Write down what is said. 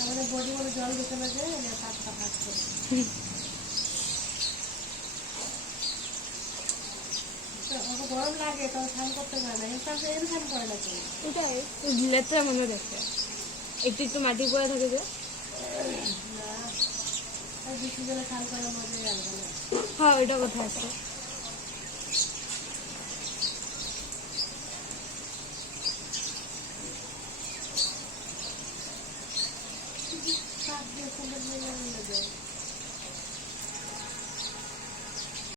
আমাদের বডি করে জল দিতে লাগে পাঁচটা ভাজছে গরম লাগে তবে স্নান করতে পারে না এর স্নান করে না কেউ এটাই লেট্রা মনে দেখে একটু একটু মাটি পড়ে থাকে যে না বেশি জলে স্নান করার মজাই আলাদা না হ্যাঁ ওইটা কথা আছে সাত দিয়ে সুন্দর হয়ে যাবে